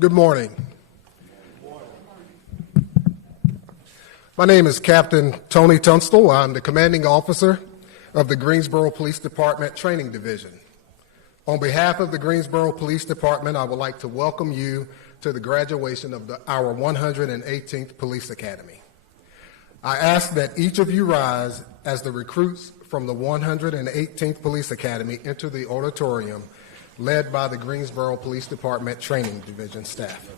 Good morning. My name is Captain Tony Tunstall. I'm the commanding officer of the Greensboro Police Department Training Division. On behalf of the Greensboro Police Department, I would like to welcome you to the graduation of our 118th Police Academy. I ask that each of you rise as the recruits from the 118th Police Academy enter the auditorium led by the Greensboro Police Department Training Division staff.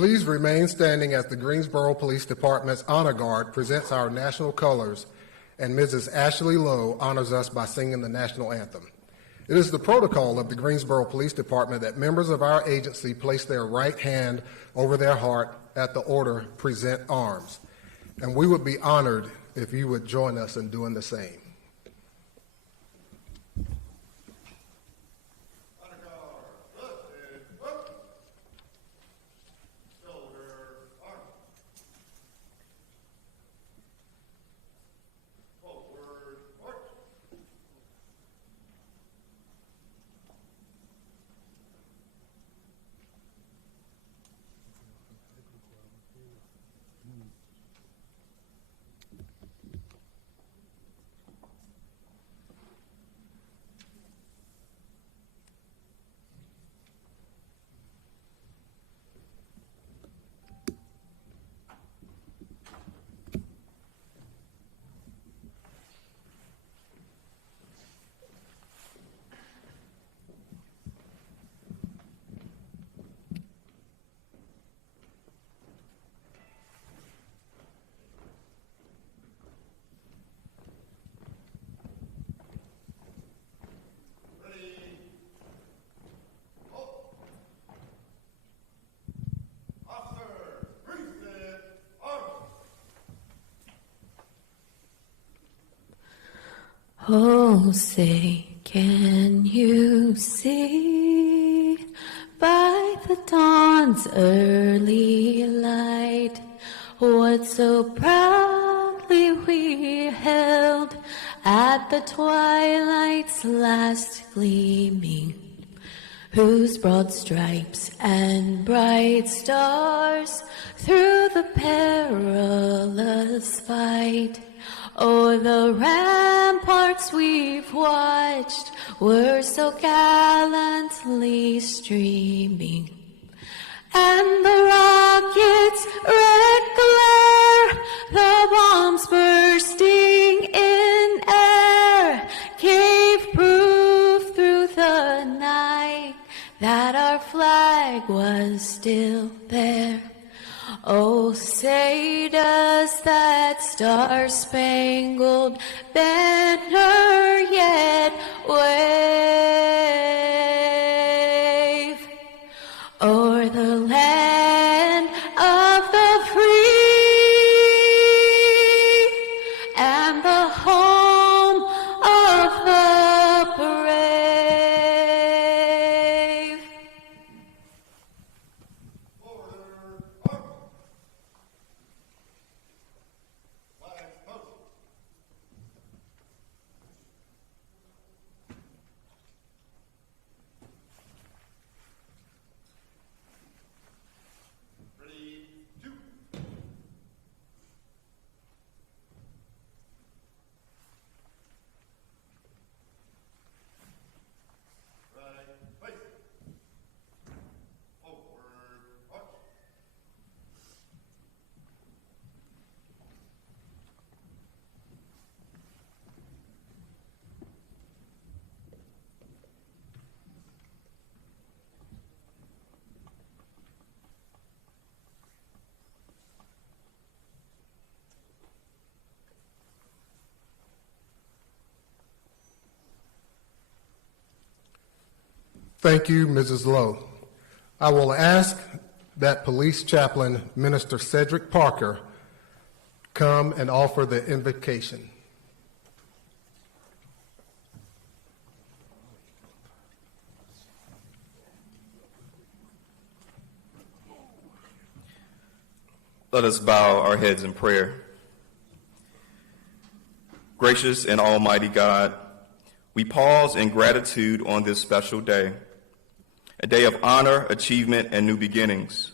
Please remain standing as the Greensboro Police Department's Honor Guard presents our national colors and Mrs. Ashley Lowe honors us by singing the national anthem. It is the protocol of the Greensboro Police Department that members of our agency place their right hand over their heart at the order "Present Arms." And we would be honored if you would join us in doing the same. Oh, say, can you see by the dawn's early light what so proudly we held at the twilight's last gleaming, whose broad stripes and bright stars through the perilous fight o'er the ramparts we've watched were so gallantly streaming, and the rockets' red glare, the bombs bursting in air, gave proof through the night that our flag was still there. Oh, say does that star-spangled banner yet wave o'er the land of the free and the home of the brave. Thank you, Mrs. Lowe. I will ask that Police Chaplain Minister Cedric Parker come and offer the invocation. Let us bow our heads in prayer. Gracious and almighty God, we pause in gratitude on this special day, a day of honor, achievement, and new beginnings.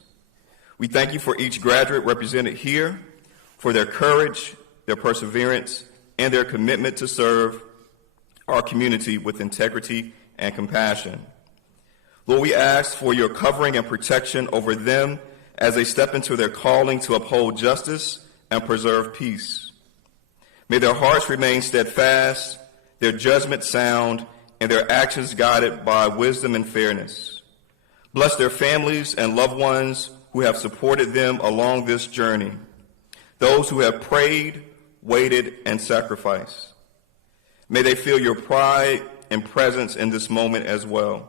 We thank you for each graduate represented here, for their courage, their perseverance, and their commitment to serve our community with integrity and compassion. Lord, we ask for your covering and protection over them as they step into their calling to uphold justice and preserve peace. May their hearts remain steadfast, their judgment sound, and their actions guided by wisdom and fairness. Bless their families and loved ones who have supported them along this journey, those who have prayed, waited, and sacrificed. May they feel your pride and presence in this moment as well.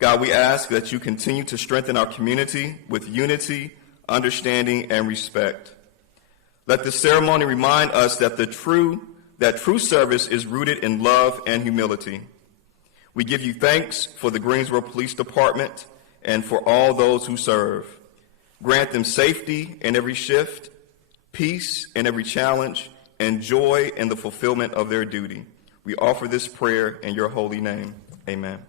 God, we ask that you continue to strengthen our community with unity, understanding, and respect. Let this ceremony remind us that true service is rooted in love and humility. We give you thanks for the Greensboro Police Department and for all those who serve. Grant them safety in every shift, peace in every challenge, and joy in the fulfillment of their duty. We offer this prayer in your holy name. Amen.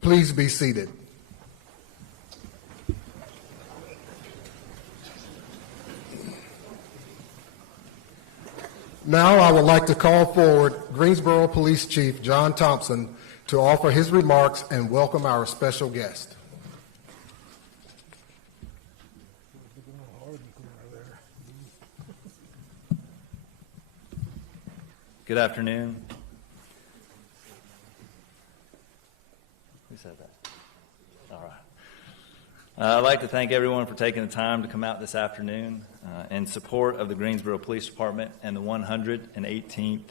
Please be seated. Now I would like to call forward Greensboro Police Chief John Thompson to offer his remarks and welcome our special guest. Good afternoon. Who said that? All right. I'd like to thank everyone for taking the time to come out this afternoon in support of the Greensboro Police Department and the 118th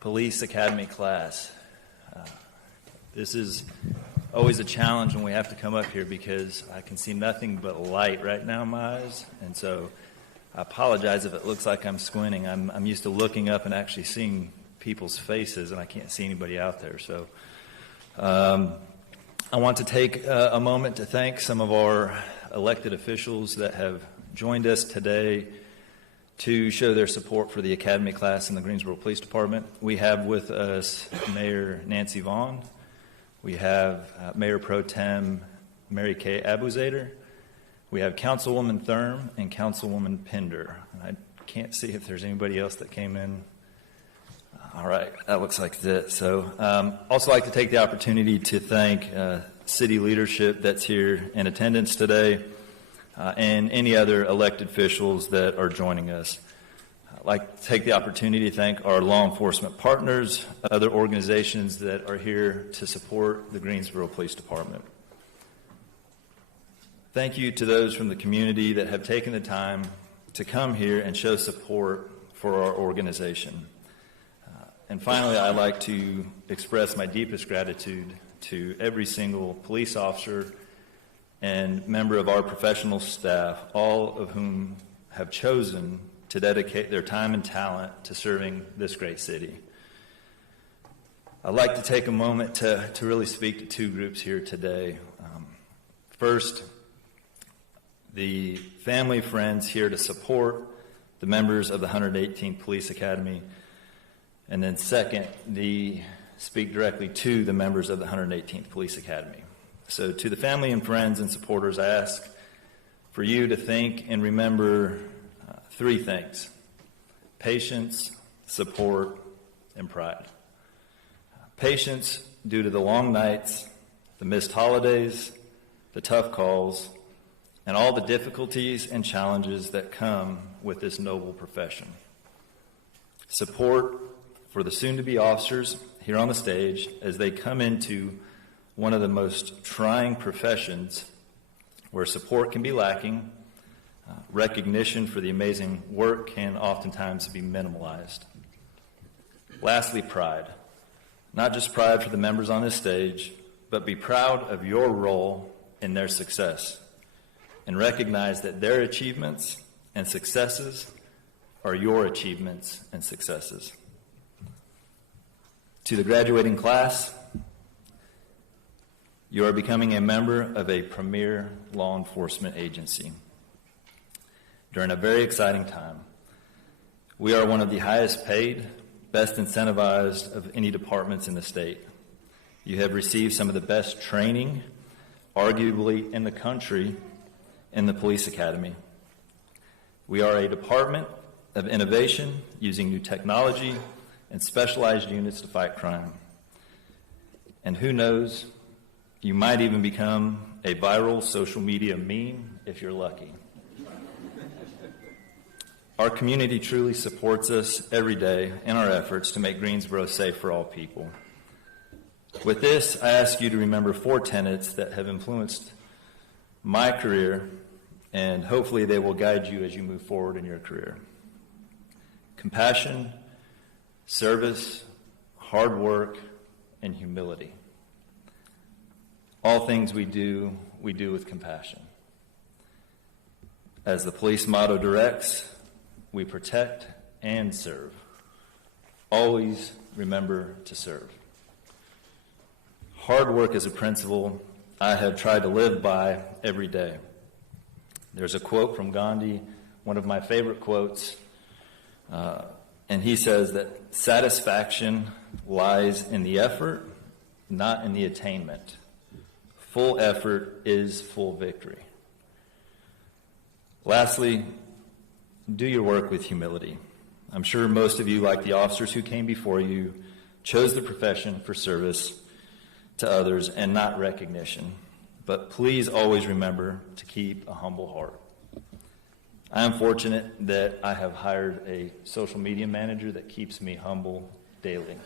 Police Academy class. This is always a challenge when we have to come up here because I can see nothing but light right now in my eyes, and so I apologize if it looks like I'm squinting. I'm used to looking up and actually seeing people's faces, and I can't see anybody out there. So I want to take a moment to thank some of our elected officials that have joined us today to show their support for the Academy class in the Greensboro Police Department. We have with us Mayor Nancy Vaughn. We have Mayor Pro Tem Mary Kay Abuzader. We have Councilwoman Thurm and Councilwoman Pender. I can't see if there's anybody else that came in. All right, that looks like that. So also like to take the opportunity to thank city leadership that's here in attendance today and any other elected officials that are joining us. I'd like to take the opportunity to thank our law enforcement partners, other organizations that are here to support the Greensboro Police Department. Thank you to those from the community that have taken the time to come here and show support for our organization. And finally, I'd like to express my deepest gratitude to every single police officer and member of our professional staff, all of whom have chosen to dedicate their time and talent to serving this great city. I'd like to take a moment to really speak to two groups here today. First, the family, friends here to support the members of the 118th Police Academy. And then second, speak directly to the members of the 118th Police Academy. So to the family and friends and supporters, I ask for you to think and remember three things: patience, support, and pride. Patience due to the long nights, the missed holidays, the tough calls, and all the difficulties and challenges that come with this noble profession. Support for the soon-to-be officers here on the stage as they come into one of the most trying professions where support can be lacking, recognition for the amazing work can oftentimes be minimalized. Lastly, pride. Not just pride for the members on this stage, but be proud of your role in their success and recognize that their achievements and successes are your achievements and successes. To the graduating class, you are becoming a member of a premier law enforcement agency during a very exciting time. We are one of the highest paid, best incentivized of any departments in the state. You have received some of the best training, arguably in the country, in the police academy. We are a department of innovation using new technology and specialized units to fight crime. And who knows, you might even become a viral social media meme if you're lucky. Our community truly supports us every day in our efforts to make Greensboro safe for all people. With this, I ask you to remember 4 tenets that have influenced my career, and hopefully they will guide you as you move forward in your career. Compassion, service, hard work, and humility. All things we do with compassion. As the police motto directs, we protect and serve. Always remember to serve. Hard work is a principle I have tried to live by every day. There's a quote from Gandhi, one of my favorite quotes, and he says that satisfaction lies in the effort, not in the attainment. Full effort is full victory. Lastly, do your work with humility. I'm sure most of you, like the officers who came before you, chose the profession for service to others and not recognition. But please always remember to keep a humble heart. I am fortunate that I have hired a social media manager that keeps me humble daily.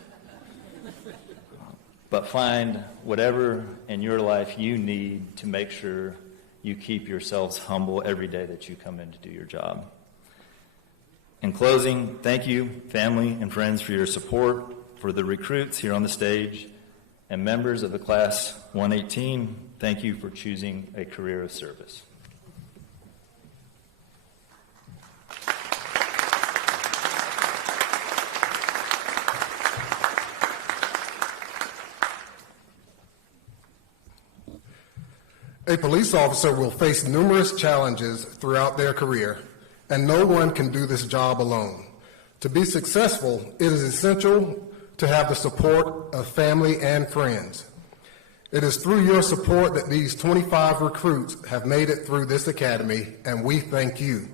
But find whatever in your life you need to make sure you keep yourselves humble every day that you come in to do your job. In closing, thank you, family and friends, for your support, for the recruits here on the stage, and members of the Class 118, thank you for choosing a career of service. A police officer will face numerous challenges throughout their career, and no one can do this job alone. To be successful, it is essential to have the support of family and friends. It is through your support that these 25 recruits have made it through this academy, and we thank you.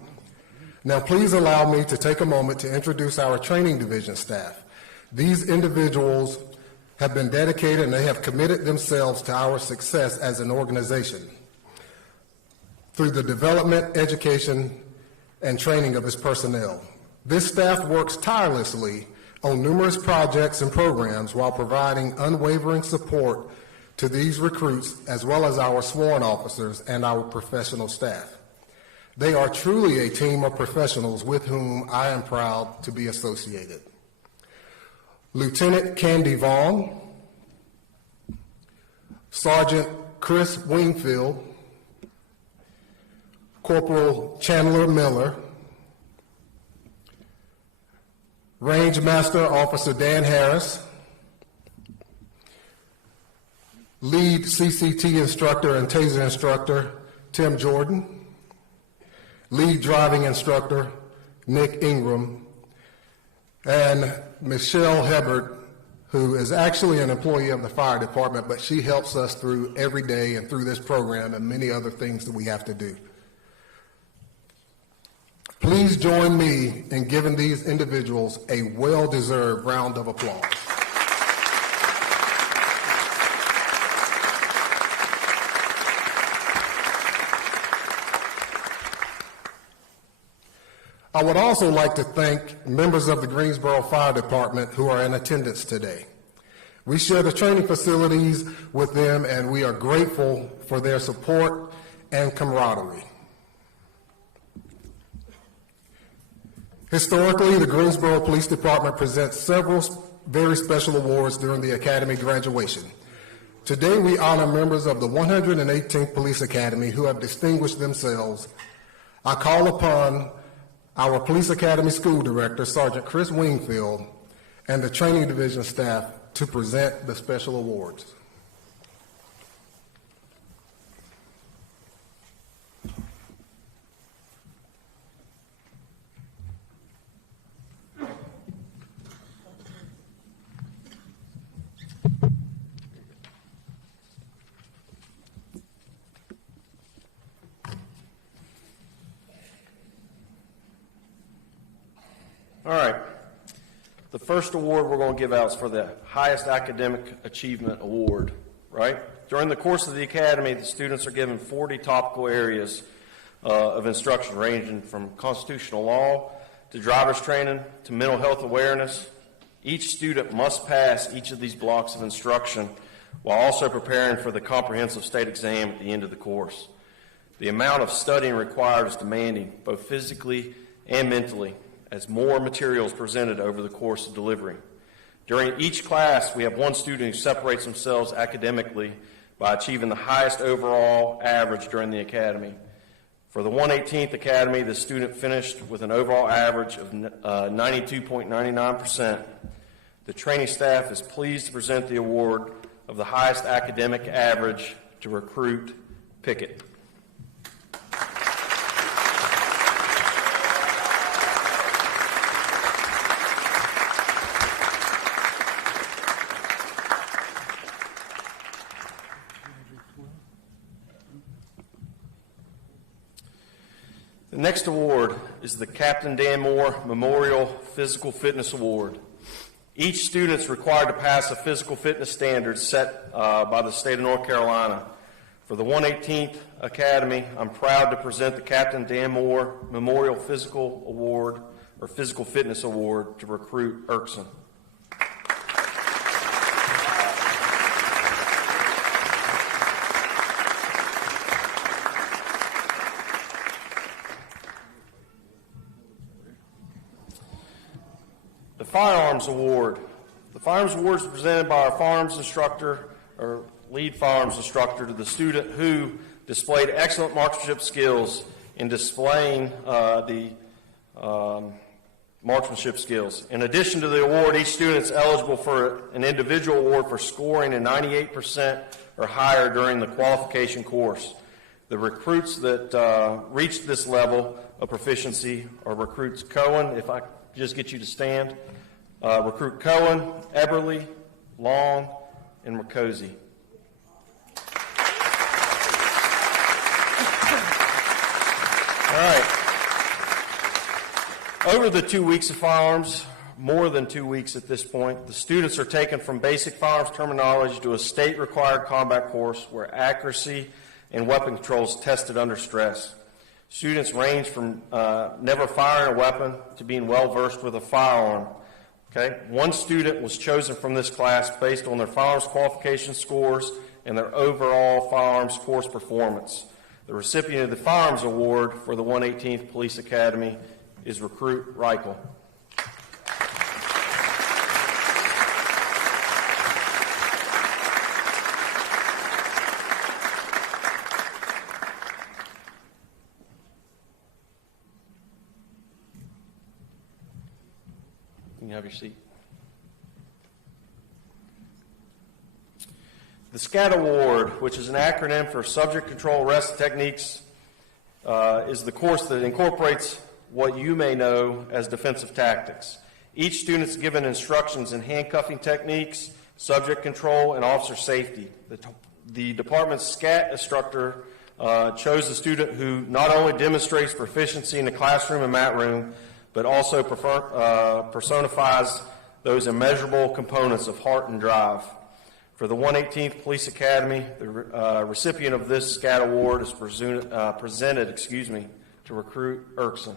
Now, please allow me to take a moment to introduce our training division staff. These individuals have been dedicated and they have committed themselves to our success as an organization through the development, education, and training of its personnel. This staff works tirelessly on numerous projects and programs while providing unwavering support to these recruits as well as our sworn officers and our professional staff. They are truly a team of professionals with whom I am proud to be associated. Lieutenant Candy Vaughn, Sergeant Chris Wingfield, Corporal Chandler Miller, Range Master Officer Dan Harris, Lead CCT Instructor and Taser Instructor Tim Jordan, Lead Driving Instructor Nick Ingram, and Michelle Hebert, who is actually an employee of the fire department, but she helps us through every day and through this program and many other things that we have to do. Please join me in giving these individuals a well-deserved round of applause. I would also like to thank members of the Greensboro Fire Department who are in attendance today. We share the training facilities with them, and we are grateful for their support and camaraderie. Historically, the Greensboro Police Department presents several very special awards during the Academy graduation. Today, we honor members of the 118th Police Academy who have distinguished themselves. I call upon our Police Academy School Director, Sergeant Chris Wingfield, and the Training Division staff to present the special awards. All right. The first award we're going to give out is for the highest academic achievement award, right? During the course of the academy, the students are given 40 topical areas of instruction ranging from constitutional law to driver's training to mental health awareness. Each student must pass each of these blocks of instruction while also preparing for the comprehensive state exam at the end of the course. The amount of studying required is demanding, both physically and mentally, as more material is presented over the course of delivery. During each class, we have one student who separates themselves academically by achieving the highest overall average during the academy. For the 118th Academy, the student finished with an overall average of 92.99%. The training staff is pleased to present the award of the highest academic average to Recruit Pickett. The next award is the Captain Dan Moore Memorial Physical Fitness Award. Each student is required to pass a physical fitness standard set by the state of North Carolina. For the 118th Academy, I'm proud to present the Captain Dan Moore Memorial Physical Award, or Physical Fitness Award, to Recruit Erkson. The Firearms Award. The Firearms Award is presented by our firearms instructor, or lead firearms instructor, to the student who displayed excellent marksmanship skills in displaying the marksmanship skills. In addition to the award, each student is eligible for an individual award for scoring a 98% or higher during the qualification course. The recruits that reached this level of proficiency are Recruits Cohen, if I just get you to stand, Recruit Cohen, Eberly, Long, and Mercosi. All right. Over the 2 weeks of firearms, more than 2 weeks at this point, the students are taken from basic firearms terminology to a state-required combat course where accuracy and weapon control is tested under stress. Students range from never firing a weapon to being well-versed with a firearm. Okay? One student was chosen from this class based on their firearms qualification scores and their overall firearms course performance. The recipient of the Firearms Award for the 118th Police Academy is Recruit Reichel. You can have your seat. The SCAT Award, which is an acronym for Subject Control Arrest Techniques, is the course that incorporates what you may know as defensive tactics. Each student is given instructions in handcuffing techniques, subject control, and officer safety. The department's SCAT instructor chose a student who not only demonstrates proficiency in the classroom and mat room, but also personifies those immeasurable components of heart and drive. For the 118th Police Academy, the recipient of this SCAT Award is presented to Recruit Erkson.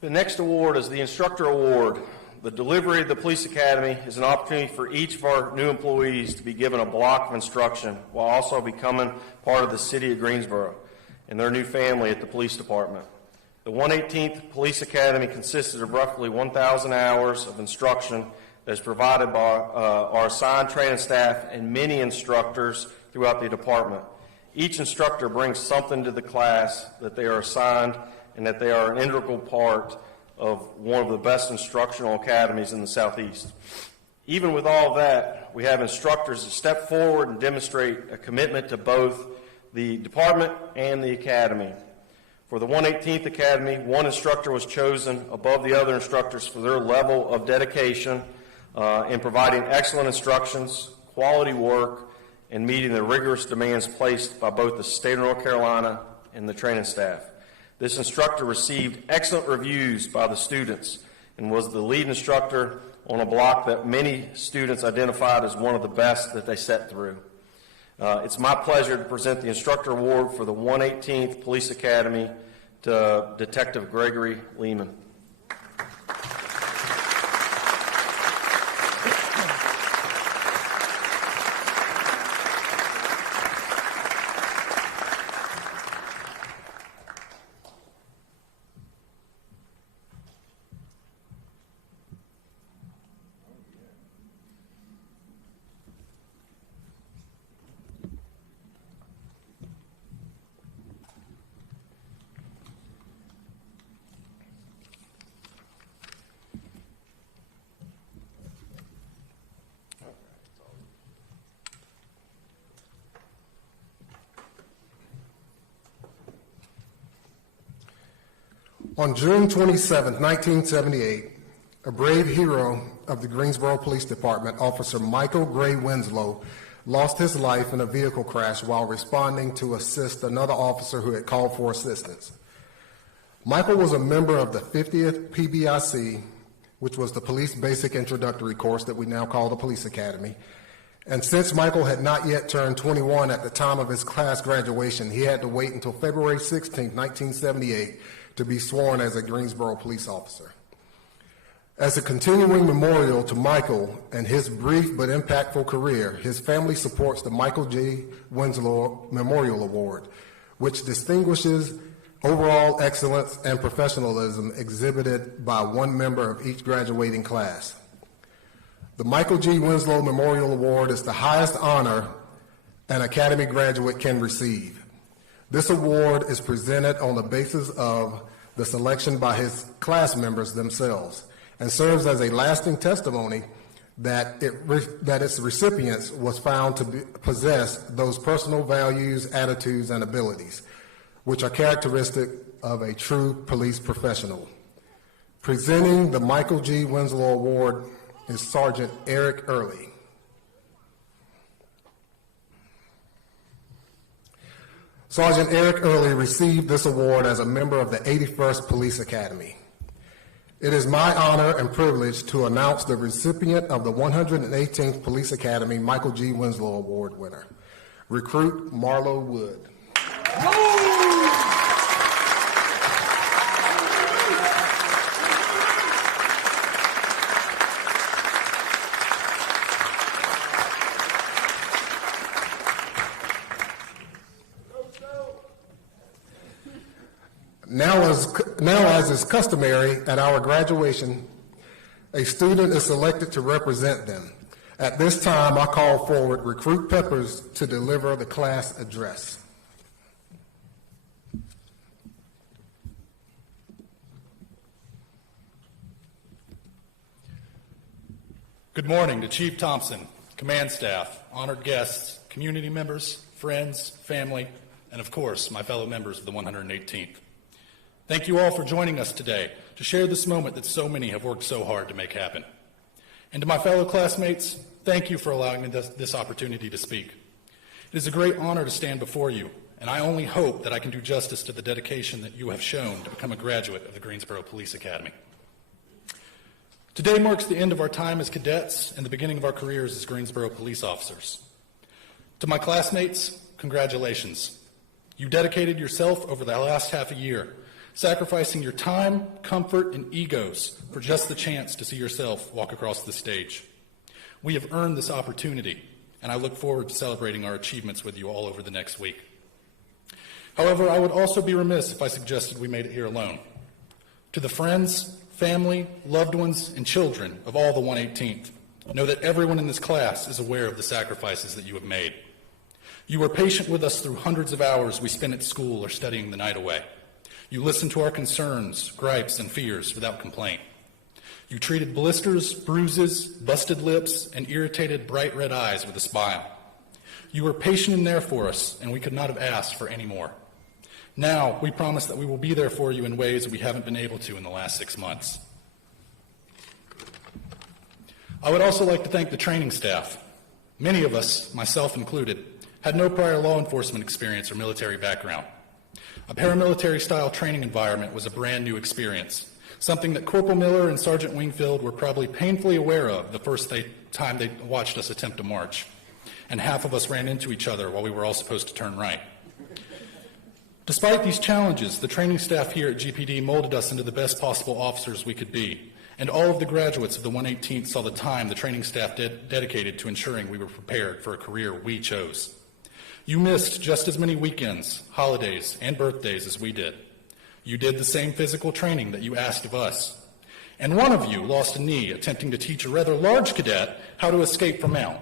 The next award is the Instructor Award. The delivery of the Police Academy is an opportunity for each of our new employees to be given a block of instruction while also becoming part of the city of Greensboro and their new family at the police department. The 118th Police Academy consisted of roughly 1,000 hours of instruction that is provided by our assigned training staff and many instructors throughout the department. Each instructor brings something to the class that they are assigned and that they are an integral part of one of the best instructional academies in the Southeast. Even with all of that, we have instructors that step forward and demonstrate a commitment to both the department and the academy. For the 118th Academy, one instructor was chosen above the other instructors for their level of dedication in providing excellent instructions, quality work, and meeting the rigorous demands placed by both the state of North Carolina and the training staff. This instructor received excellent reviews by the students and was the lead instructor on a block that many students identified as one of the best that they sat through. It's my pleasure to present the Instructor Award for the 118th Police Academy to Detective Gregory Lehman. On June 27, 1978, a brave hero of the Greensboro Police Department, Officer Michael Gray Winslow, lost his life in a vehicle crash while responding to assist another officer who had called for assistance. Michael was a member of the 50th PBIC, which was the Police Basic Introductory course that we now call the Police Academy. And since Michael had not yet turned 21 at the time of his class graduation, he had to wait until February 16, 1978, to be sworn as a Greensboro police officer. As a continuing memorial to Michael and his brief but impactful career, his family supports the Michael G. Winslow Memorial Award, which distinguishes overall excellence and professionalism exhibited by one member of each graduating class. The Michael G. Winslow Memorial Award is the highest honor an Academy graduate can receive. This award is presented on the basis of the selection by his class members themselves and serves as a lasting testimony that its recipients was found to possess those personal values, attitudes, and abilities, which are characteristic of a true police professional. Presenting the Michael G. Winslow Award is Sergeant Eric Sergeant Eric Early received this award as a member of the 81st Police Academy. It is my honor and privilege to announce the recipient of the 118th Police Academy Michael G. Winslow Award winner, recruit Marlo Wood. Now, as is customary at our graduation, a student is selected to represent them. At this time, I call forward Recruit Peppers to deliver the class address. Good morning to Chief Thompson, command staff, honored guests, community members, friends, family, and of course, my fellow members of the 118th. Thank you all for joining us today to share this moment that so many have worked so hard to make happen. And to my fellow classmates, thank you for allowing me this opportunity to speak. It is a great honor to stand before you, and I only hope that I can do justice to the dedication that you have shown to become a graduate of the Greensboro Police Academy. Today marks the end of our time as cadets and the beginning of our careers as Greensboro police officers. To my classmates, congratulations. You dedicated yourself over the last half a year, sacrificing your time, comfort, and egos for just the chance to see yourself walk across the stage. We have earned this opportunity, and I look forward to celebrating our achievements with you all over the next week. However, I would also be remiss if I suggested we made it here alone. To the friends, family, loved ones, and children of all the 118th, know that everyone in this class is aware of the sacrifices that you have made. You were patient with us through hundreds of hours we spent at school or studying the night away. You listened to our concerns, gripes, and fears without complaint. You treated blisters, bruises, busted lips, and irritated bright red eyes with a smile. You were patient and there for us, and we could not have asked for any more. Now, we promise that we will be there for you in ways that we haven't been able to in the last 6 months. I would also like to thank the training staff. Many of us, myself included, had no prior law enforcement experience or military background. A paramilitary-style training environment was a brand new experience, something that Corporal Miller and Sergeant Wingfield were probably painfully aware of the first time they watched us attempt to march, and half of us ran into each other while we were all supposed to turn right. Despite these challenges, the training staff here at GPD molded us into the best possible officers we could be, and all of the graduates of the 118th saw the time the training staff dedicated to ensuring we were prepared for a career we chose. You missed just as many weekends, holidays, and birthdays as we did. You did the same physical training that you asked of us. And one of you lost a knee attempting to teach a rather large cadet how to escape from mount.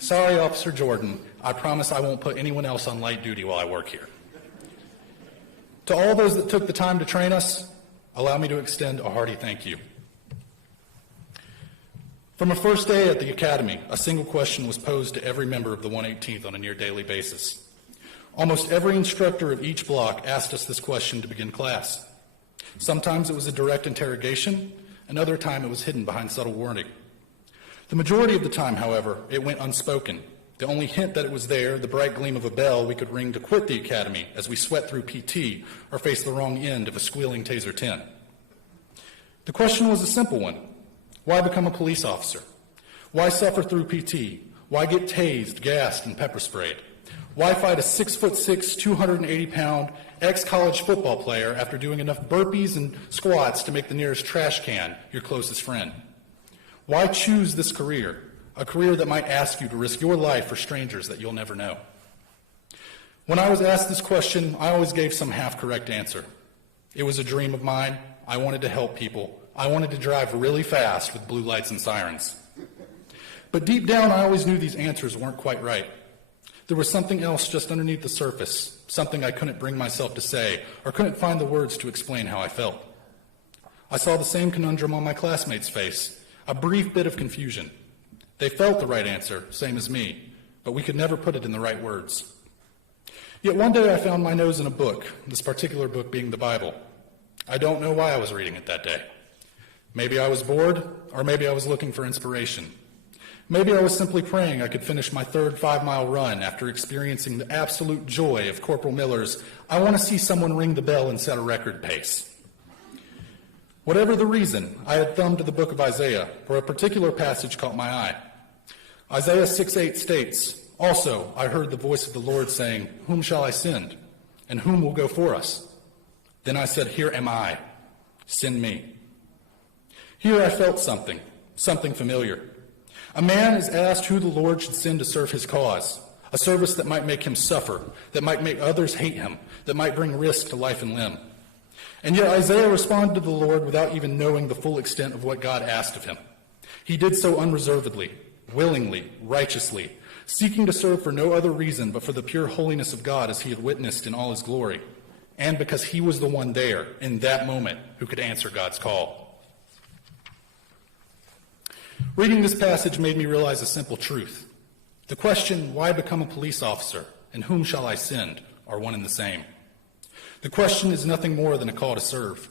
Sorry, Officer Jordan. I promise I won't put anyone else on light duty while I work here. To all those that took the time to train us, allow me to extend a hearty thank you. From a first day at the Academy, a single question was posed to every member of the 118th on a near daily basis. Almost every instructor of each block asked us this question to begin class. Sometimes it was a direct interrogation, another time it was hidden behind subtle warning. The majority of the time, however, it went unspoken. The only hint that it was there, the bright gleam of a bell we could ring to quit the Academy as we sweat through PT or face the wrong end of a squealing Taser 10. The question was a simple one. Why become a police officer? Why suffer through PT? Why get tased, gassed, and pepper sprayed? Why fight a 6'6", 280-pound ex-college football player after doing enough burpees and squats to make the nearest trash can your closest friend? Why choose this career, a career that might ask you to risk your life for strangers that you'll never know? When I was asked this question, I always gave some half-correct answer. It was a dream of mine. I wanted to help people. I wanted to drive really fast with blue lights and sirens. But deep down, I always knew these answers weren't quite right. There was something else just underneath the surface, something I couldn't bring myself to say, or couldn't find the words to explain how I felt. I saw the same conundrum on my classmates' face, a brief bit of confusion. They felt the right answer, same as me, but we could never put it in the right words. Yet one day I found my nose in a book, this particular book being the Bible. I don't know why I was reading it that day. Maybe I was bored, or maybe I was looking for inspiration. Maybe I was simply praying I could finish my third 5-mile run after experiencing the absolute joy of Corporal Miller's "I want to see someone ring the bell and set a record" pace. Whatever the reason, I had thumbed to the book of Isaiah, where a particular passage caught my eye. Isaiah 6:8 states, "Also I heard the voice of the Lord saying, 'Whom shall I send? And whom will go for us?' Then I said, 'Here am I. Send me.'" Here I felt something familiar. A man is asked who the Lord should send to serve his cause, a service that might make him suffer, that might make others hate him, that might bring risk to life and limb. And yet Isaiah responded to the Lord without even knowing the full extent of what God asked of him. He did so unreservedly, willingly, righteously, seeking to serve for no other reason but for the pure holiness of God as he had witnessed in all his glory, and because he was the one there in that moment who could answer God's call. Reading this passage made me realize a simple truth. The question, why become a police officer, and whom shall I send, are one and the same. The question is nothing more than a call to serve.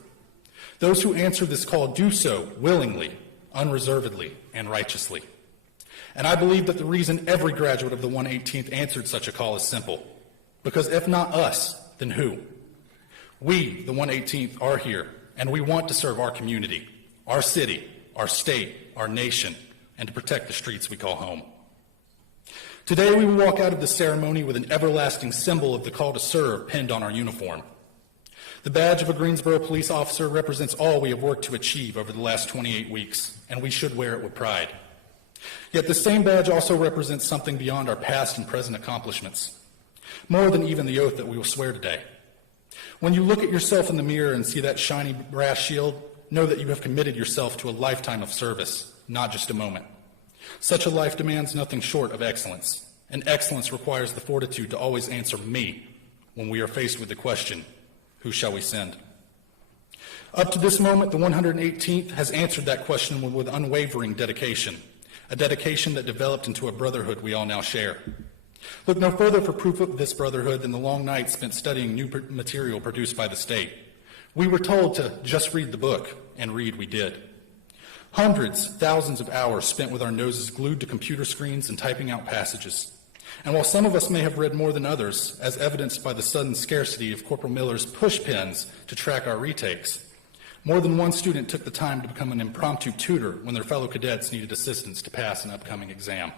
Those who answer this call do so willingly, unreservedly, and righteously. And I believe that the reason every graduate of the 118th answered such a call is simple. Because if not us, then who? We, the 118th, are here, and we want to serve our community, our city, our state, our nation, and to protect the streets we call home. Today we will walk out of this ceremony with an everlasting symbol of the call to serve pinned on our uniform. The badge of a Greensboro police officer represents all we have worked to achieve over the last 28 weeks, and we should wear it with pride. Yet the same badge also represents something beyond our past and present accomplishments, more than even the oath that we will swear today. When you look at yourself in the mirror and see that shiny brass shield, know that you have committed yourself to a lifetime of service, not just a moment. Such a life demands nothing short of excellence, and excellence requires the fortitude to always answer "me" when we are faced with the question, who shall we send? Up to this moment, the 118th has answered that question with unwavering dedication, a dedication that developed into a brotherhood we all now share. Look no further for proof of this brotherhood than the long nights spent studying new material produced by the state. We were told to just read the book, and read we did. Hundreds, thousands of hours spent with our noses glued to computer screens and typing out passages. And while some of us may have read more than others, as evidenced by the sudden scarcity of Corporal Miller's push pins to track our retakes, more than one student took the time to become an impromptu tutor when their fellow cadets needed assistance to pass an upcoming exam.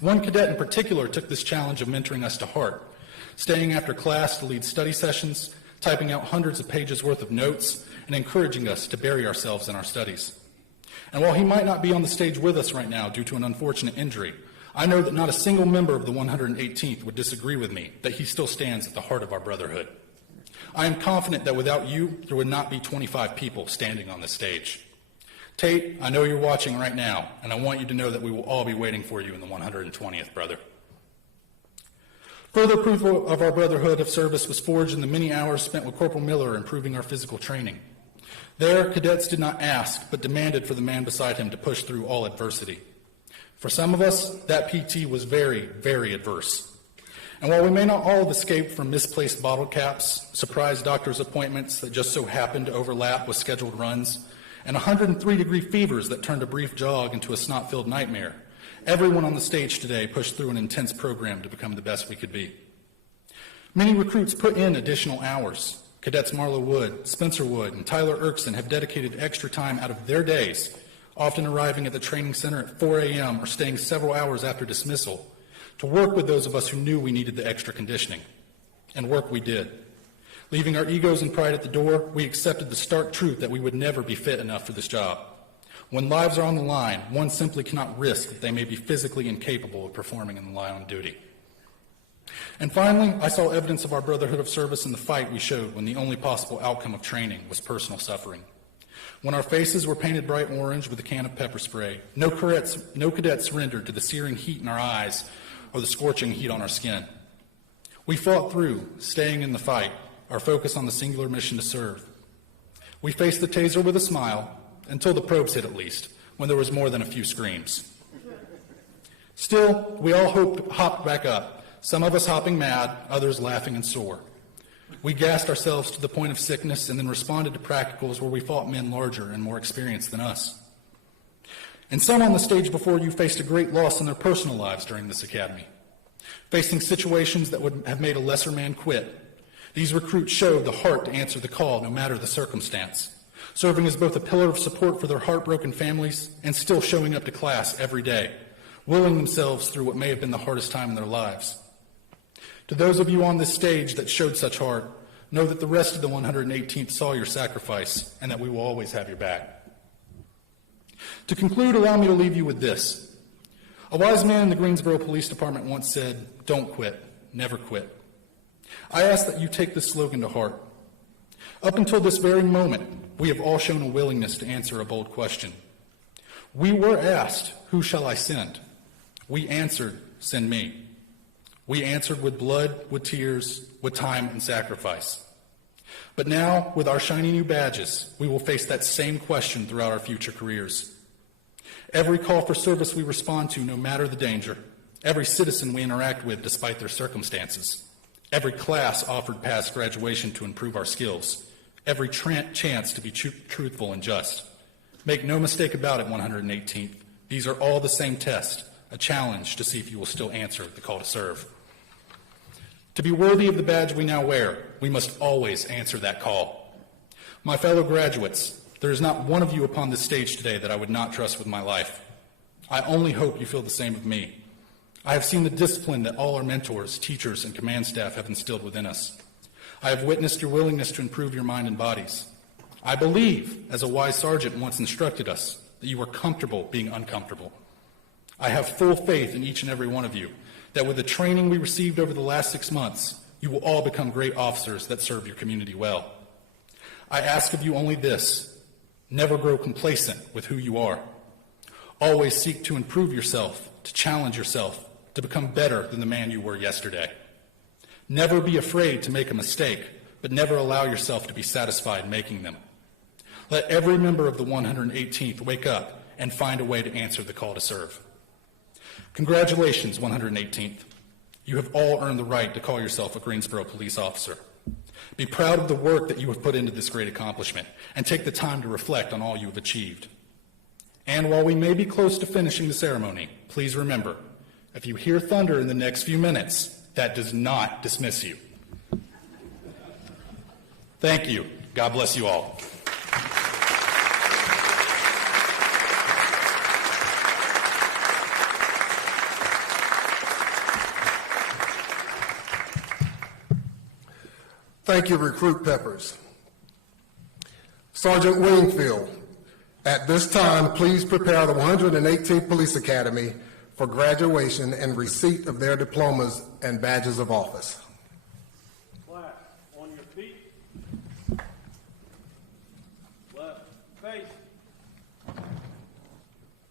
One cadet in particular took this challenge of mentoring us to heart, staying after class to lead study sessions, typing out hundreds of pages worth of notes, and encouraging us to bury ourselves in our studies. And while he might not be on the stage with us right now due to an unfortunate injury, I know that not a single member of the 118th would disagree with me that he still stands at the heart of our brotherhood. I am confident that without you, there would not be 25 people standing on this stage. Tate, I know you're watching right now, and I want you to know that we will all be waiting for you in the 120th, brother. Further proof of our brotherhood of service was forged in the many hours spent with Corporal Miller improving our physical training. There, cadets did not ask, but demanded for the man beside him to push through all adversity. For some of us, that PT was very, very adverse. And while we may not all have escaped from misplaced bottle caps, surprise doctor's appointments that just so happened to overlap with scheduled runs, and 103-degree fevers that turned a brief jog into a snot-filled nightmare, everyone on the stage today pushed through an intense program to become the best we could be. Many recruits put in additional hours. Cadets Marlo Wood, Spencer Wood, and Tyler Erkson have dedicated extra time out of their days, often arriving at the training center at 4 a.m. or staying several hours after dismissal, to work with those of us who knew we needed the extra conditioning. And work we did. Leaving our egos and pride at the door, we accepted the stark truth that we would never be fit enough for this job. When lives are on the line, one simply cannot risk that they may be physically incapable of performing in the line on duty. And finally, I saw evidence of our brotherhood of service in the fight we showed when the only possible outcome of training was personal suffering. When our faces were painted bright orange with a can of pepper spray, no cadet surrendered to the searing heat in our eyes or the scorching heat on our skin. We fought through, staying in the fight, our focus on the singular mission to serve. We faced the taser with a smile, until the probes hit at least, when there was more than a few screams. Still, we all hopped back up, some of us hopping mad, others laughing and sore. We gassed ourselves to the point of sickness and then responded to practicals where we fought men larger and more experienced than us. And some on the stage before you faced a great loss in their personal lives during this academy. Facing situations that would have made a lesser man quit, these recruits showed the heart to answer the call no matter the circumstance, serving as both a pillar of support for their heartbroken families and still showing up to class every day, willing themselves through what may have been the hardest time in their lives. To those of you on this stage that showed such heart, know that the rest of the 118th saw your sacrifice and that we will always have your back. To conclude, allow me to leave you with this. A wise man in the Greensboro Police Department once said, "Don't quit, never quit." I ask that you take this slogan to heart. Up until this very moment, we have all shown a willingness to answer a bold question. We were asked, "Who shall I send?" We answered, "Send me." We answered with blood, with tears, with time and sacrifice. But now, with our shiny new badges, we will face that same question throughout our future careers. Every call for service we respond to, no matter the danger. Every citizen we interact with, despite their circumstances. Every class offered past graduation to improve our skills. Every chance to be truthful and just. Make no mistake about it, 118th. These are all the same test, a challenge to see if you will still answer the call to serve. To be worthy of the badge we now wear, we must always answer that call. My fellow graduates, there is not one of you upon this stage today that I would not trust with my life. I only hope you feel the same of me. I have seen the discipline that all our mentors, teachers, and command staff have instilled within us. I have witnessed your willingness to improve your mind and bodies. I believe, as a wise sergeant once instructed us, that you are comfortable being uncomfortable. I have full faith in each and every one of you that with the training we received over the last 6 months, you will all become great officers that serve your community well. I ask of you only this: never grow complacent with who you are. Always seek to improve yourself, to challenge yourself, to become better than the man you were yesterday. Never be afraid to make a mistake, but never allow yourself to be satisfied making them. Let every member of the 118th wake up and find a way to answer the call to serve. Congratulations, 118th. You have all earned the right to call yourself a Greensboro police officer. Be proud of the work that you have put into this great accomplishment and take the time to reflect on all you have achieved. And while we may be close to finishing the ceremony, please remember, if you hear thunder in the next few minutes, that does not dismiss you. Thank you. God bless you all. Thank you, Recruit Peppers. Sergeant Wingfield, at this time, please prepare the 118th Police Academy for graduation and receipt of their diplomas and badges of office. Class, on your feet. Left face.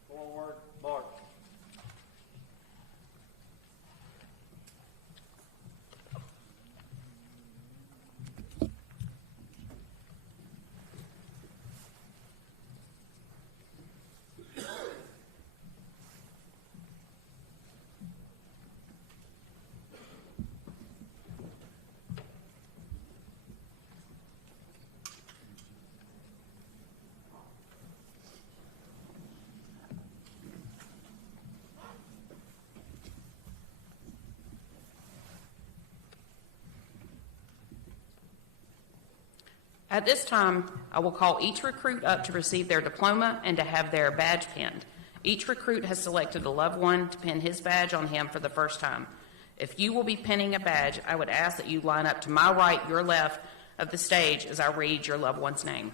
Forward march. At this time, I will call each recruit up to receive their diploma and to have their badge pinned. Each recruit has selected a loved one to pin his badge on him for the first time. If you will be pinning a badge, I would ask that you line up to my right, your left of the stage as I read your loved one's name.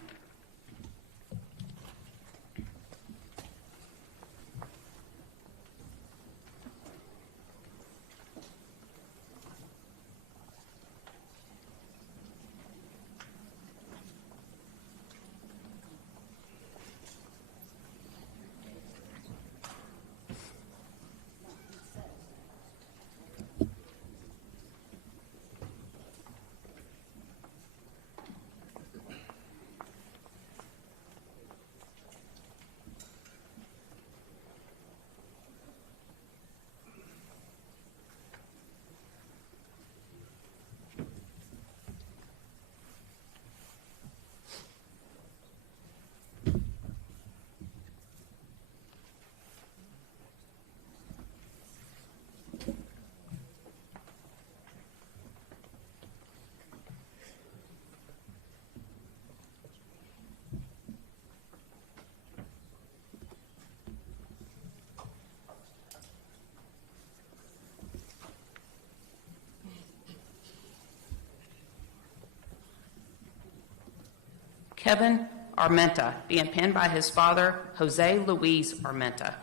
Kevin Armenta, being penned by his father, Jose Luis Armenta.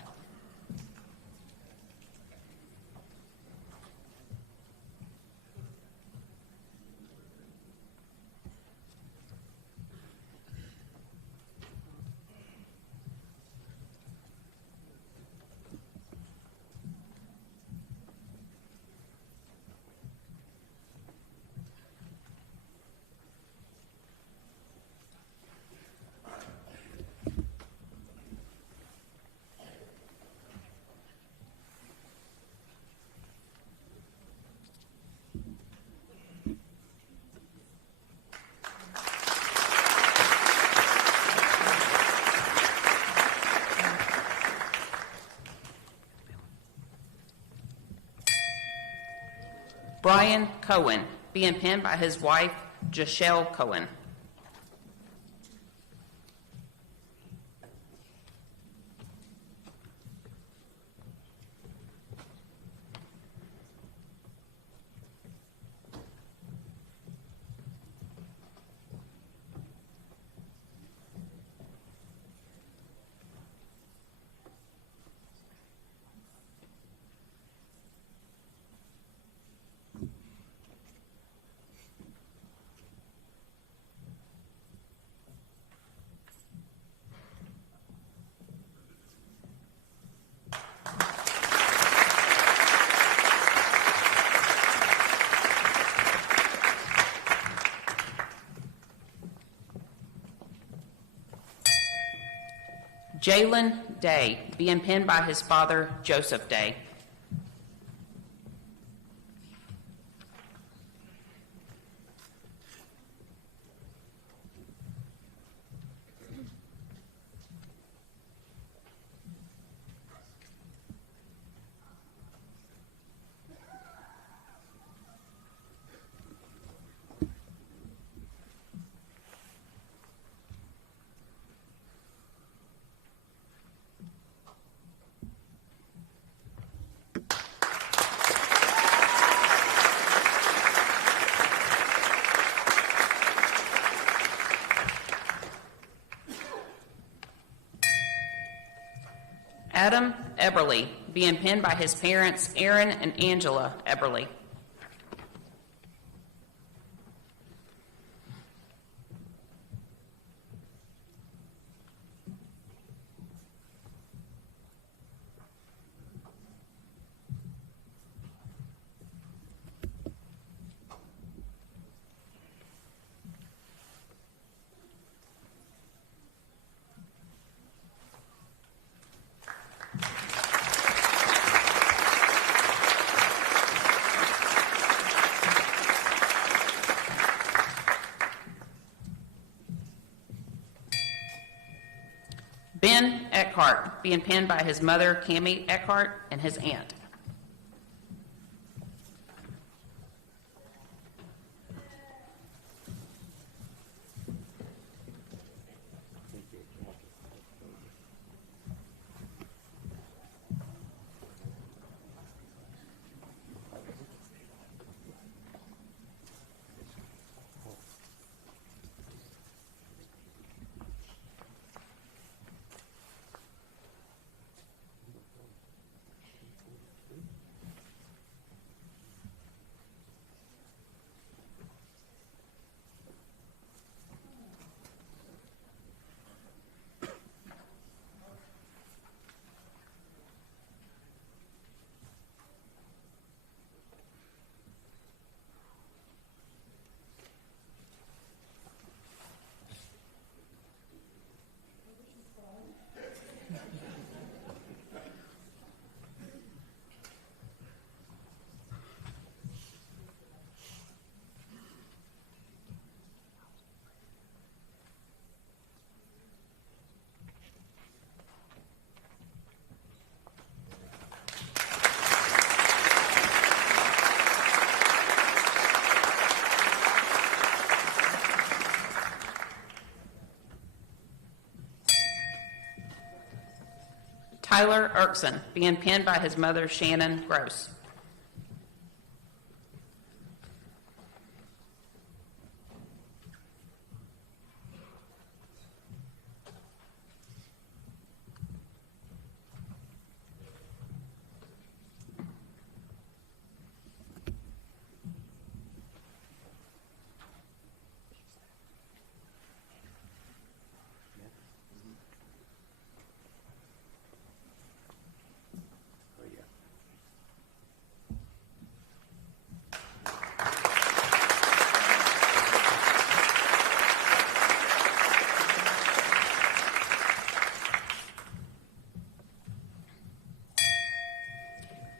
Brian Cohen, being penned by his wife, Jashelle Cohen. Jalen Day, being penned by his father, Joseph Day. Adam Eberly, being penned by his parents, Aaron and Angela Eberly. Ben Eckhart, being penned by his mother, Cammie Eckhart, and his aunt. Tyler Erkson, being penned by his mother, Shannon Gross.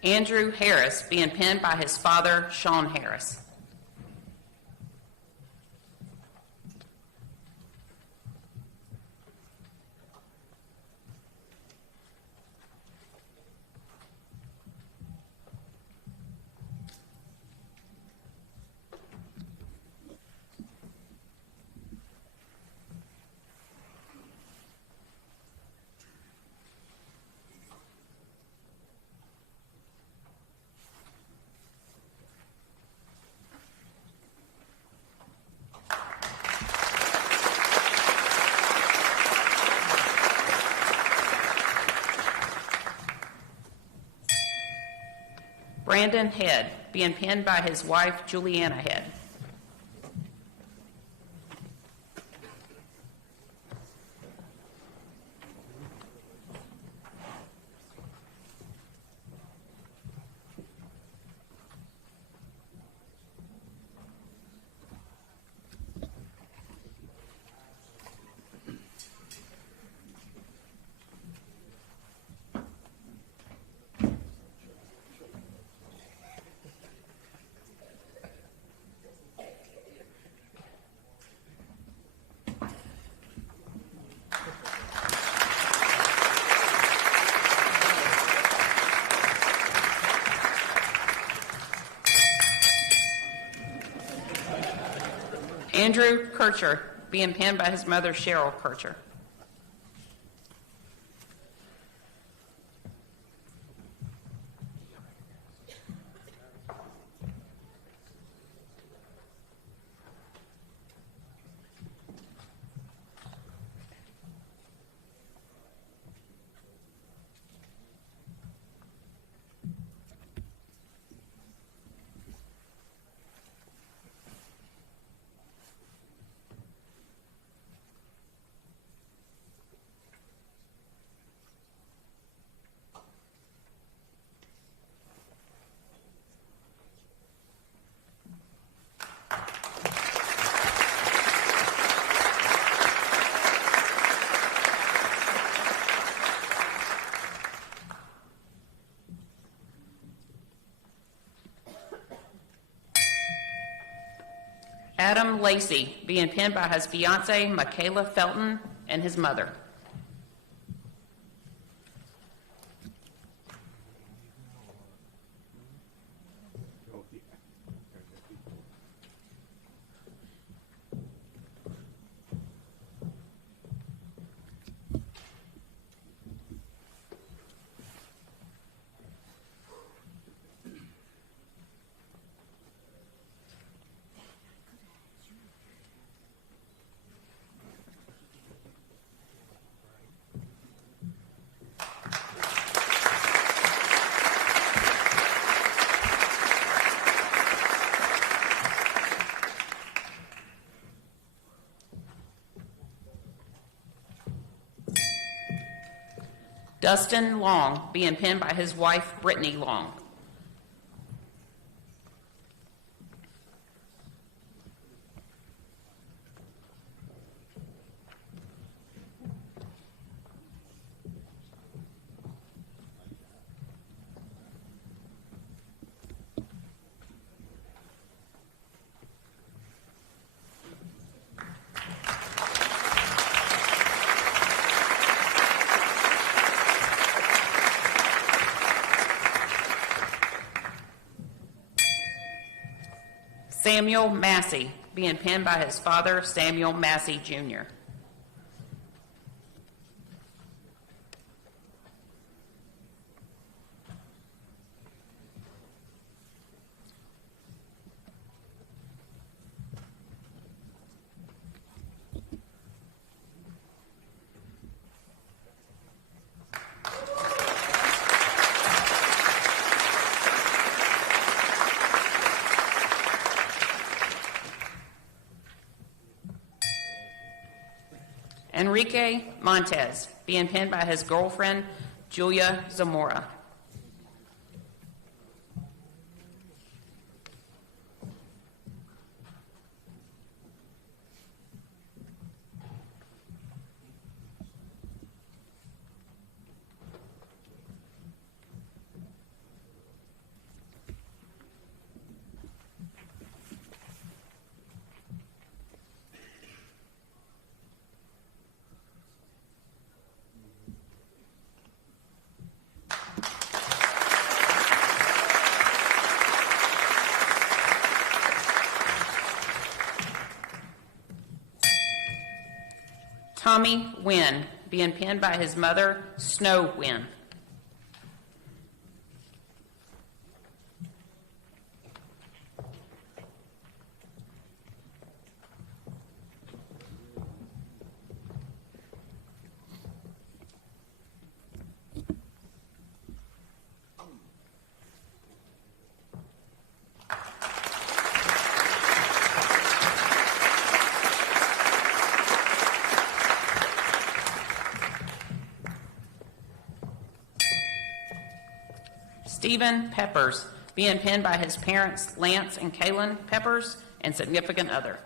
Andrew Harris, being penned by his father, Sean Harris. Brandon Head, being penned by his wife, Juliana Head. Andrew Kircher, being penned by his mother, Cheryl Kircher. Adam Lacey, being penned by his fiancee, Michaela Felton, and his mother. Dustin Long, being penned by his wife, Brittany Long. Samuel Massey, being penned by his father, Samuel Massey, Jr. Enrique Montez, being penned by his girlfriend, Julia Zamora. Tommy Wynn, being penned by his mother, Snow Wynn. Stephen Peppers, being penned by his parents, Lance and Kaylin Peppers, and significant other.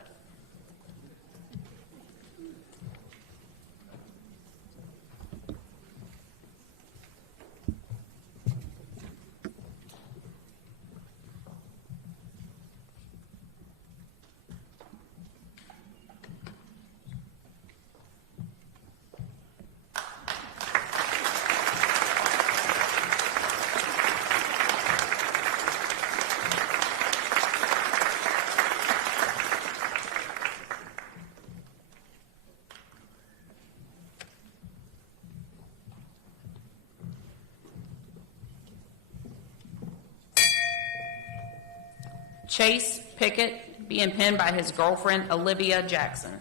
Chase Pickett, being penned by his girlfriend, Olivia Jackson.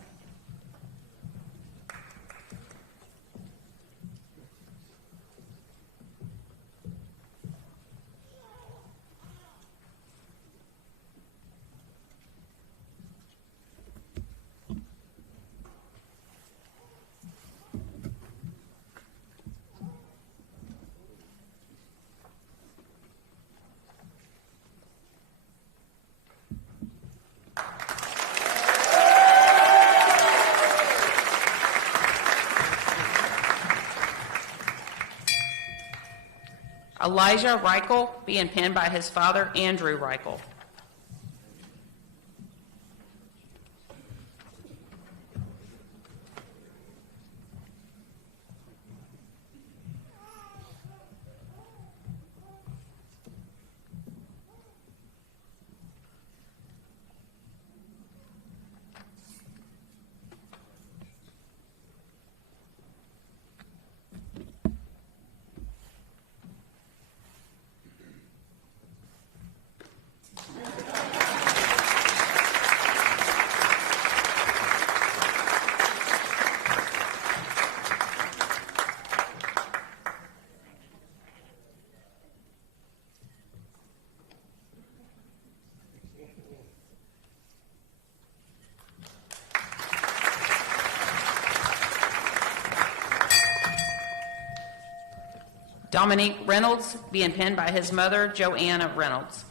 Elijah Reichel, being penned by his father, Andrew Reichel. Dominique Reynolds, being penned by his mother, Joanna Reynolds.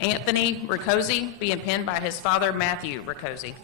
Anthony Riccozzi, being penned by his father, Matthew Riccozzi.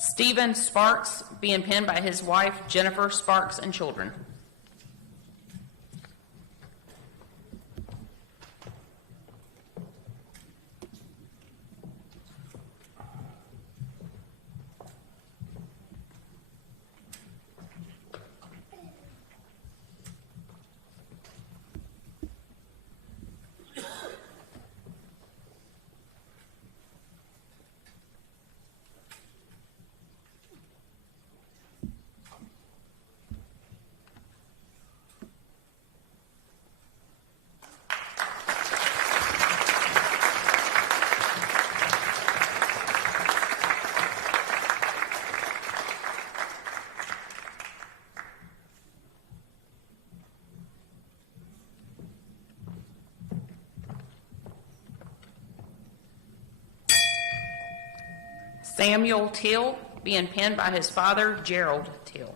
Stephen Sparks, being penned by his wife, Jennifer Sparks, and children. Samuel Till, being penned by his father, Gerald Till.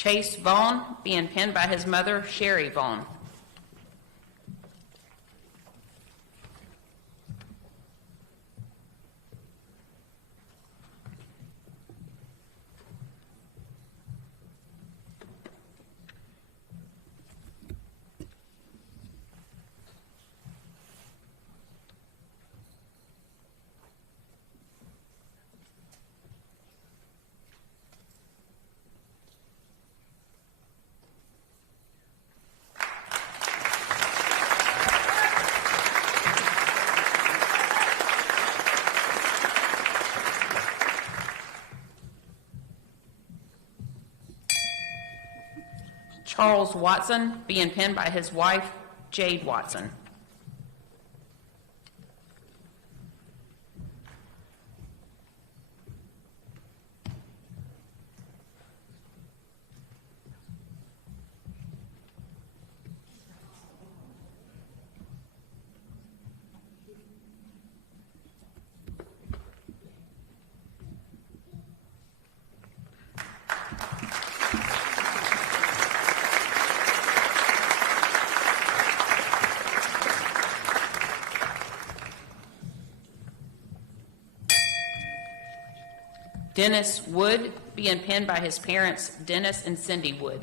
Chase Vaughn, being penned by his mother, Sherry Vaughn. Charles Watson, being penned by his wife, Jade Watson. Dennis Wood, being penned by his parents, Dennis and Cindy Wood.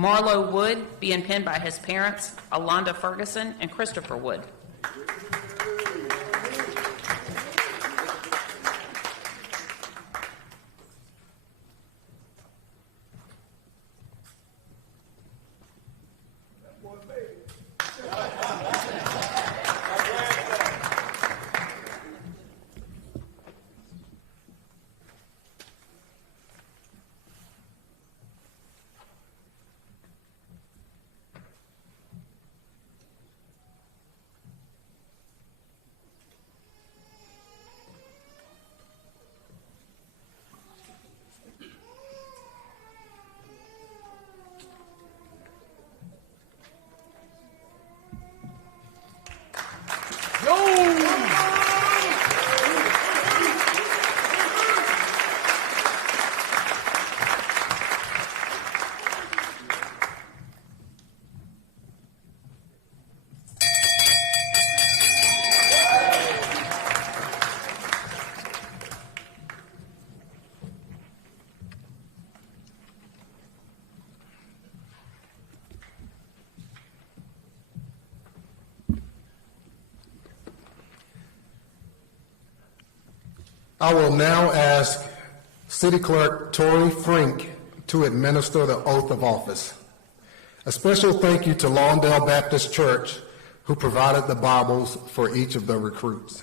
Marlo Wood, being penned by his parents, Alonda Ferguson and Christopher Wood. I will now ask City Clerk Tori Frink to administer the oath of office. A special thank you to Lawndale Baptist Church, who provided the Bibles for each of the recruits.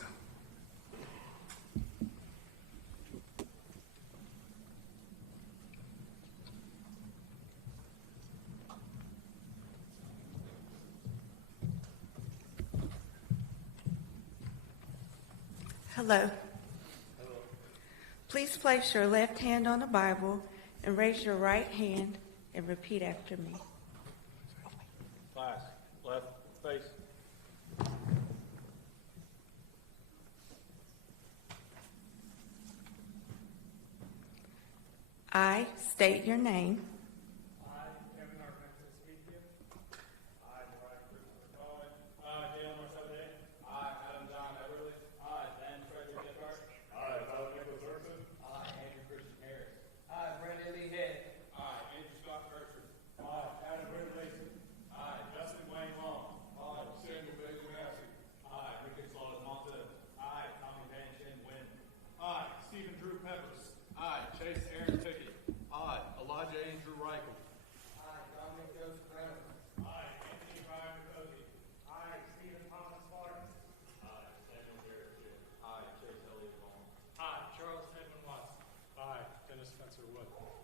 Hello. Please place your left hand on the Bible and raise your right hand and repeat after me. Class, left, face. I state your name.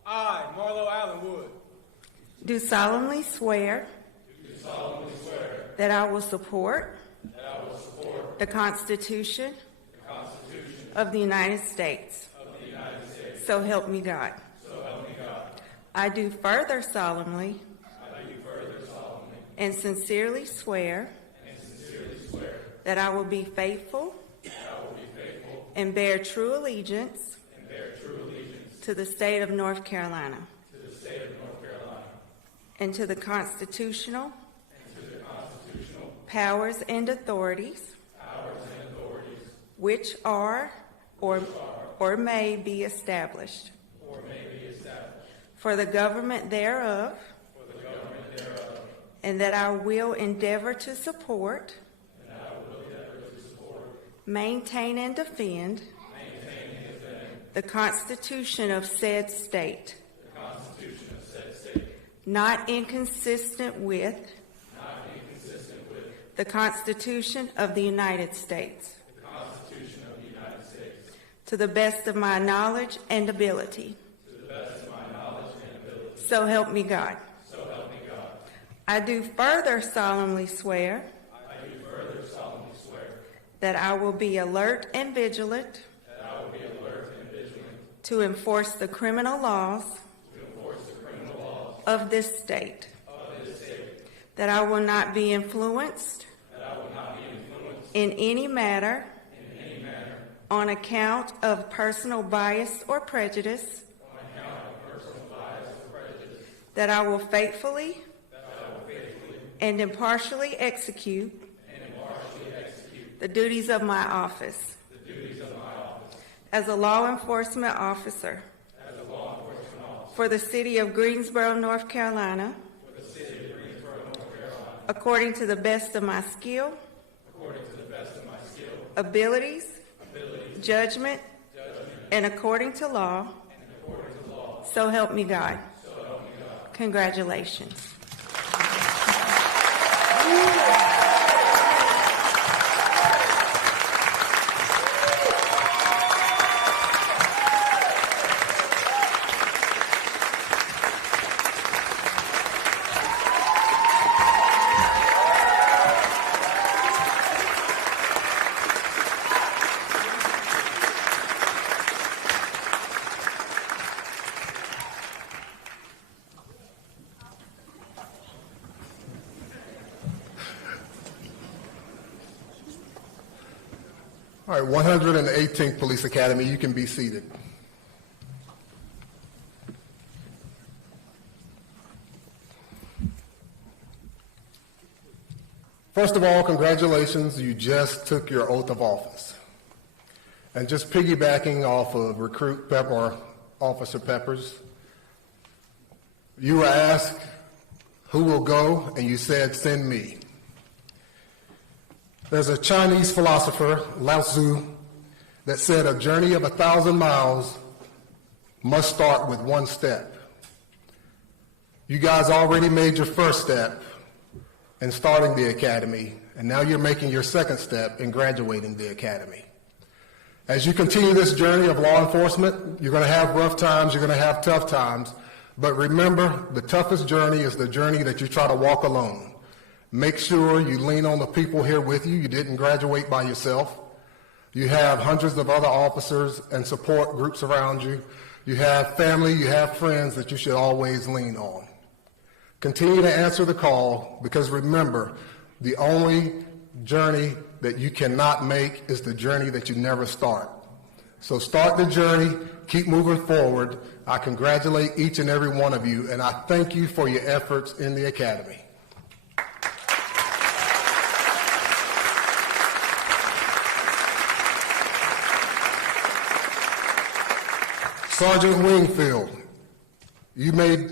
I, Marlo Allen Wood, Do solemnly swear that I will support the Constitution of the United States. So help me God. I do further solemnly and sincerely swear that I will be faithful and bear true allegiance to the state of North Carolina and to the constitutional powers and authorities which are or may be established for the government thereof, and that I will endeavor to support, maintain, and defend the Constitution of said state, not inconsistent with the Constitution of the United States, to the best of my knowledge and ability. So help me God. I do further solemnly swear that I will be alert and vigilant to enforce the criminal laws of this state, that I will not be influenced in any matter on account of personal bias or prejudice, that I will faithfully and impartially execute the duties of my office as a law enforcement officer for the city of Greensboro, North Carolina, according to the best of my skill, abilities, judgment, and according to law. So help me God. Congratulations. All right, 118th Police Academy, you can be seated. First of all, congratulations, you just took your oath of office. And just piggybacking off of Recruit Pep or Officer Peppers, you were asked who will go, and you said, send me. There's a Chinese philosopher, Lao Tzu, that said a journey of 1,000 miles must start with one step. You guys already made your first step in starting the academy, and now you're making your second step in graduating the academy. As you continue this journey of law enforcement, you're going to have rough times, you're going to have tough times, but remember, the toughest journey is the journey that you try to walk alone. Make sure you lean on the people here with you. You didn't graduate by yourself. You have hundreds of other officers and support groups around you. You have family, you have friends that you should always lean on. Continue to answer the call, because remember, the only journey that you cannot make is the journey that you never start. So start the journey, keep moving forward. I congratulate each and every one of you, and I thank you for your efforts in the academy. Sergeant Wingfield, you may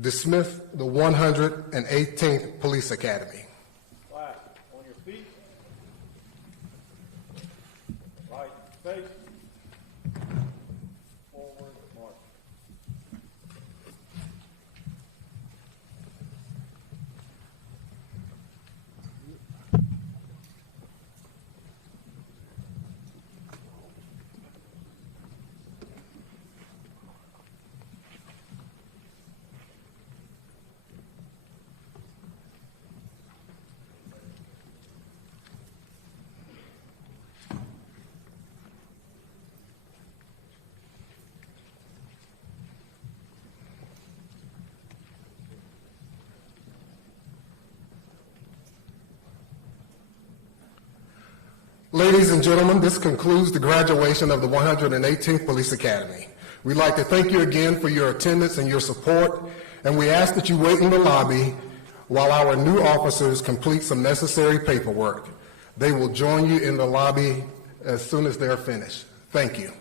dismiss the 118th Police Academy. Class, on your feet. Right face. Forward march. Ladies and gentlemen, this concludes the graduation of the 118th Police Academy. We'd like to thank you again for your attendance and your support, and we ask that you wait in the lobby while our new officers complete some necessary paperwork. They will join you in the lobby as soon as they're finished. Thank you.